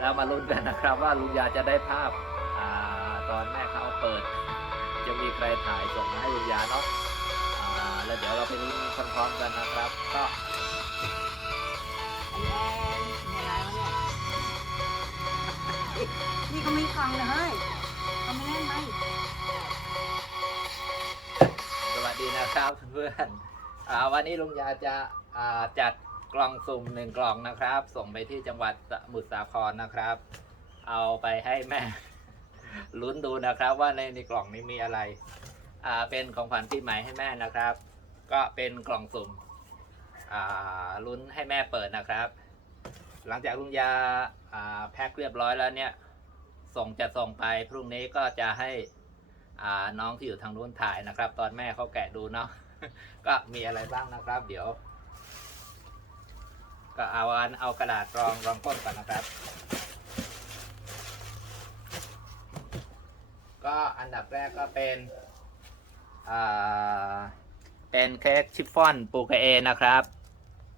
แล้วมาลุ้นกันนะครับว่าลุงยาจะได้ภาพอ่าตอนแม่เขาเปิด จะมีใครถ่ายส่งมาให้ลุงยาเนาะอ่าแล้วเดี๋ยวเราไปลุ้นพร้อมๆกันนะครับ ก็แอนมีอะไรวะเนี่ยนี่ก็ไม่ฟังนะเฮ้ยเขาไม่เล่นไหมสวัสดีนะครับเพื่อนอ่าวันนี้ลุงยาจะอ่าจัด กล่องสุ่มหนึ่งกล่องนะครับ ส่งไปที่จังหวัดสมุทรสาครนะครับ เอาไปให้แม่ ลุ้นดูนะครับว่าในในกล่องนี้มีอะไร อ่าเป็นของขวัญปีใหม่ให้แม่นะครับ ก็เป็นกล่องสุ่ม อ่าลุ้นให้แม่เปิดนะครับ หลังจากลุงยาอ่าแพ็คเรียบร้อยแล้วเนี่ย ส่งจะส่งไปพรุ่งนี้ก็จะให้อ่าน้องที่อยู่ทางนู้นถ่ายนะครับ ตอนแม่เขาแกะดูเนาะก็มีอะไรบ้างนะครับ เดี๋ยว ก็เอาอันเอากระดาษรองรองก้นก่อนนะครับ ก็อันดับแรกก็เป็นอ่าเป็นเค้กชิฟฟ่อนปูกระเอนะครับ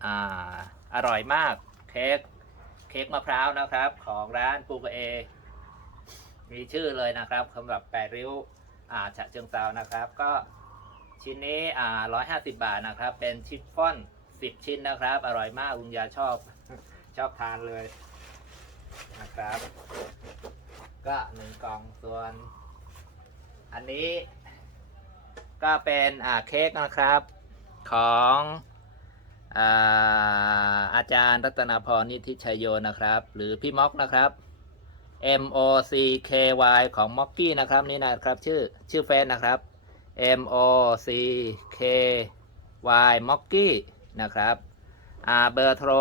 อ่าอร่อยมากเค้กเค้กมะพร้าวนะครับ ของร้านปูกระเอ มีชื่อเลยนะครับสำหรับแปดริ้วอ่าฉะเชิงเซานะครับ ก็ชิ้นนี้อ่าร้อยห้าสิบบาทนะครับ เป็นชิฟฟ่อน สิบชิ้นนะครับ อร่อยมากลุงยาชอบชอบทานเลยนะครับ ก็หนึ่งกล่องส่วน อันนี้ ก็เป็นอ่าเค้กนะครับของอาอาจารย์รัตนาพรนิธิชัยโยนะครับ หรือพี่ม็อกนะครับ M O C K Y ของ m o c k y นะครับนี่นะครับชื่อชื่อเฟซนะครับ M O C K Y m o c k y นะครับอ่าเบอร์โทร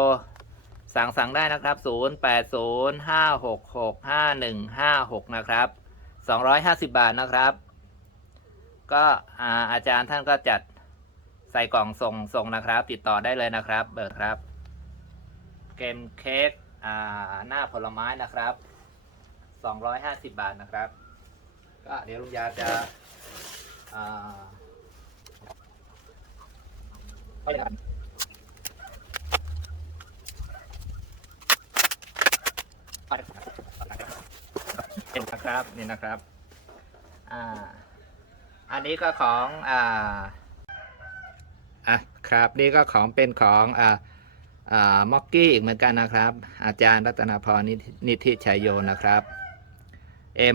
สั่งสั่งได้นะครับ 0 8 0 5 6 6 5 1 5 6 นะครับ 250 บาทนะครับ ก็อาอาจารย์ท่านก็จัดใส่กล่องส่งส่งนะครับ ติดต่อได้เลยนะครับ เบอร์ครับ เกมเค้กอ่าหน้าผลไม้นะครับ 250 บาทนะครับ ก็เดี๋ยวลุงยาจะอ่าไปกันไปเป็ นะครับนี่นะครับอ่าอันนี้ก็ของอ่าอะครับนี่ก็ของเป็นของอ่าอ่ามอกกี้อีกเหมือนกันนะครับ อาจารย์รัตนาพรนิธินิธิชัยโยนะครับ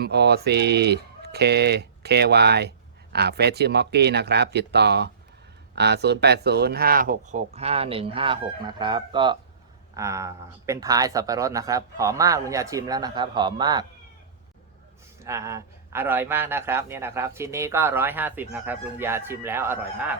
M O C K K Y อ่าเฟซชื่อม็อกกี้นะครับ ติดต่ออ่า0 8 0 5 6 6 5 1 5 6นะครับ ก็อ่าเป็นพายสับปะรดนะครับ หอมมากลุงยาชิมแล้วนะครับ หอมมาก อ่าอร่อยมากนะครับเนี่ยนะครับ ชิ้นนี้ก็150นะครับลุงยาชิมแล้วอร่อยมาก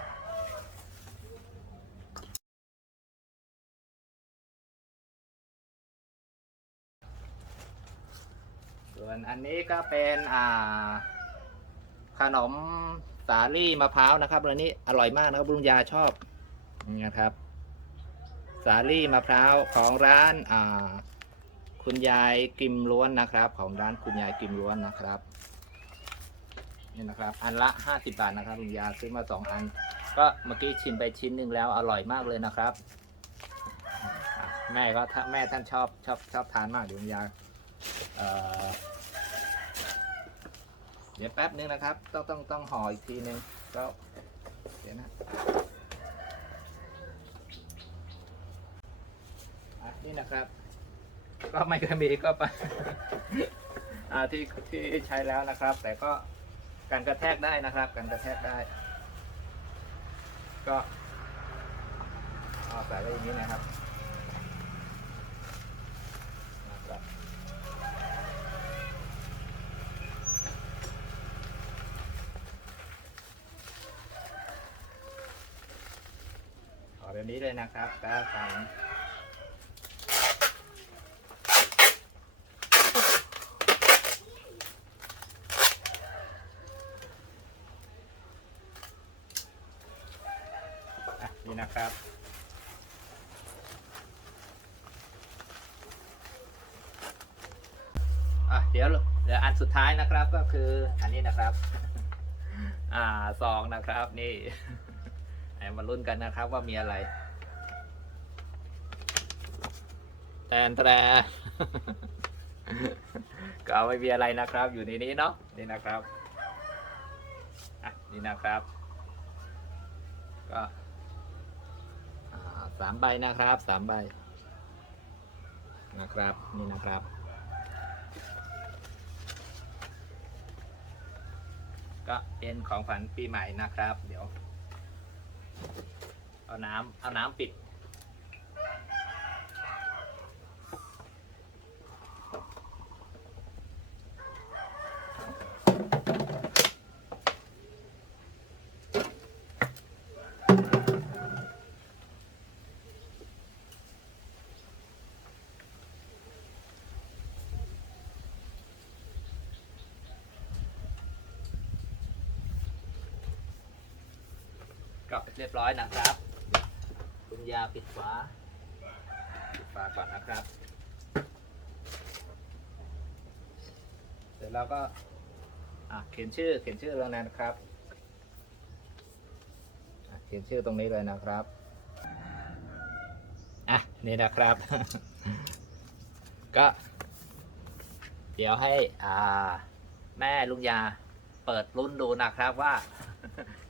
ส่วนอันนี้ก็เป็นอ่า ขนมสาลี่มะพร้าวนะครับอันนี้อร่อยมากนะครับลุงยาชอบนี่นะครับ สาลี่มะพร้าวของร้านอ่า คุณยายกิมล้วนนะครับ ของร้านคุณยายกิมล้วนนะครับ นี่นะครับ อันละห้าสิบาทนะครับลุงยาซื้อมาสองอัน ก็เมื่อกี้ชิมไปชิ้นหนึ่งแล้วอร่อยมากเลยนะครับ แม่ก็ถ้าแม่ท่านชอบชอบชอบทานมากเดี๋ยวลุงยาเเดี๋ยวแป๊บนึงนะครับ ต้องต้องต้องห่ออีกทีนึงก็เดี๋ยวนะนี่นะครับ ก็ไม่เคยมีก็ไปที่ที่ใช้แล้วนะครับ แต่ก็การกระแทกได้นะครับการกระแทกได้ ก็เอาใส่ไว้อย่างนี้นะครับนะครับขอแบบนี้เลยนะครับก็ฟัง นี่นะครับ อะเดี๋ยวเดี๋ยวอันสุดท้ายนะครับก็คืออันนี้นะครับ อ่าซองนะครับนี่ไหนมาลุ้นกันนะครับว่ามีอะไรแตนแตรก็ไม่มีอะไรนะครับ อยู่ในนี้เนาะนี่นะครับอะนี่นะครับ ก็ สามใบนะครับสามใบนะครับนี่นะครับ ก็เป็นของขวัญปีใหม่นะครับ เดี๋ยว เอาน้ำเอาน้ำปิด ก็เรียบร้อยนะครับคุณยาปิดฝาปิดฝาก่อนนะครับ เสร็จแล้วก็เขียนชื่อเขียนชื่อล้วนะครับเขียนชื่อตรงนี้เลยนะครับ อะ นี่นะครับ ก็ เดี๋ยวให้อ่าแม่ลุงยาเปิดรุ่นดูนะครับว่า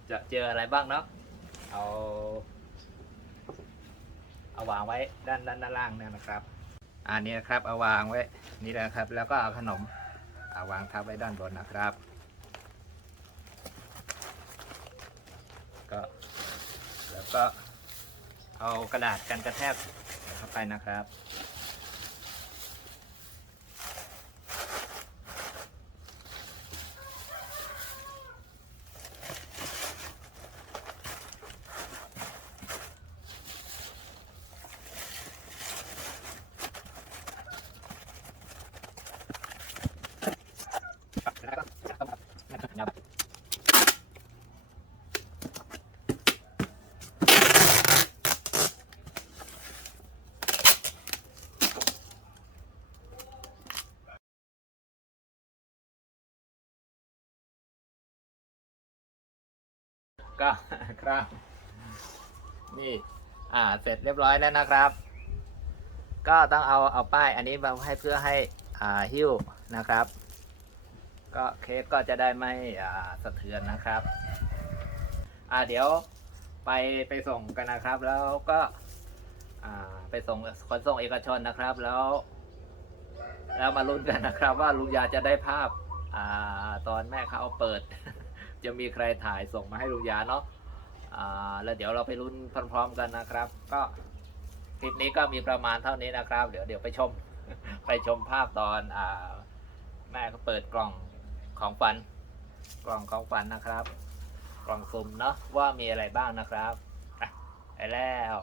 จะเจออะไรบ้างเนาะ เอาเอาวางไว้ด้านด้านด้านล่างเนี่ยนะครับ อันนี้นะครับเอาวางไว้นี่นะครับ แล้วก็เอาขนมเอาวางทับไว้ด้านบนนะครับ ก็แล้วก็เอากระดาษกันกระแทกเข้าไปนะครับ ก็ครับ นี่ อ่า เสร็จเรียบร้อยแล้วนะครับ ก็ต้องเอาเอาป้ายอันนี้มาให้เพื่อให้อ่าหิ้วนะครับ ก็เค้กก็จะได้ไม่อ่าสะเทือนนะครับ อ่าเดี๋ยวไปไปส่งกันนะครับ แล้วก็อ่าไปส่งขนส่งเอกชนนะครับ แล้ว แล้วมาลุ้นกันนะครับ ว่าลุงยาจะได้ภาพอ่าตอนแม่เขาเอาเปิด จะมีใครถ่ายส่งมาให้ลุงยาเนาะอ่าแล้วเดี๋ยวเราไปลุ้นพร้อมๆกันนะครับ ก็คลิปนี้ก็มีประมาณเท่านี้นะครับ เดี๋ยวเดี๋ยวไปชม ไปชมภาพตอนอ่าแม่เขาเปิดกล่องของฝัน กล่องของฝันนะครับ กล่องซุ่มเนาะว่ามีอะไรบ้างนะครับอะไปแล้ว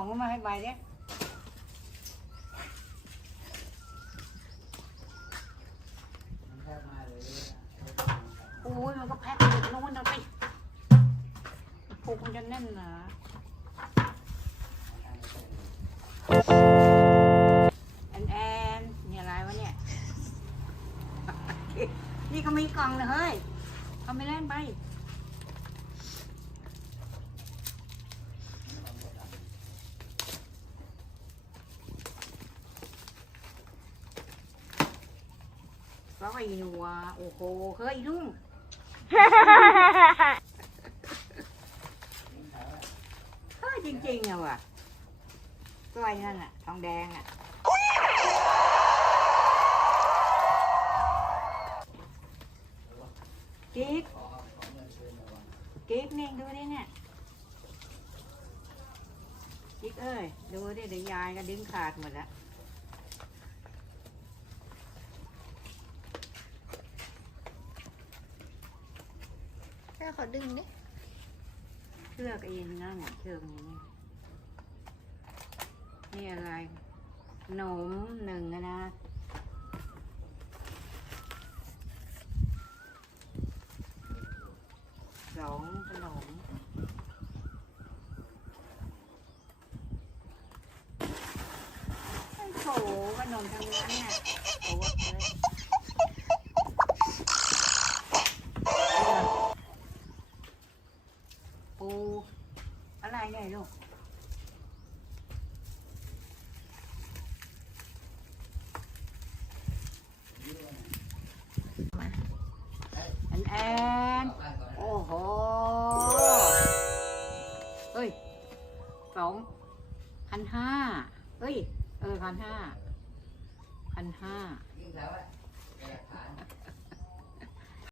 เอากระป๋องมาให้ใบเนี่ยโอ้ยมันก็แพ็คอยู่โน้นเอาไปผูกมันจะแน่นหนาแอนแอนนี่อะไรวะเนี่ย นี่ก็มีกล่องเลยเฮ้ยเขาไม่เล่นไป ร้อยหนัว โอ้โห เฮ้ยลุงเฮ้ยจริงๆอะว่ะสร้อยนั่นอะทองแดงอะกิ๊กกิ๊กนี่ดูนี่เนี่ยจิ๊กเอ้ย ดูดิเดี๋ยวยายก็ดึงขาดหมดแล้ว ขอดึงดิเชือกเอ็นนั่นน่ะเชือกนี้นี่อะไรขนมหนึ่งนะสองขนมไอ้โถขนมทั้งนั้นน่ะ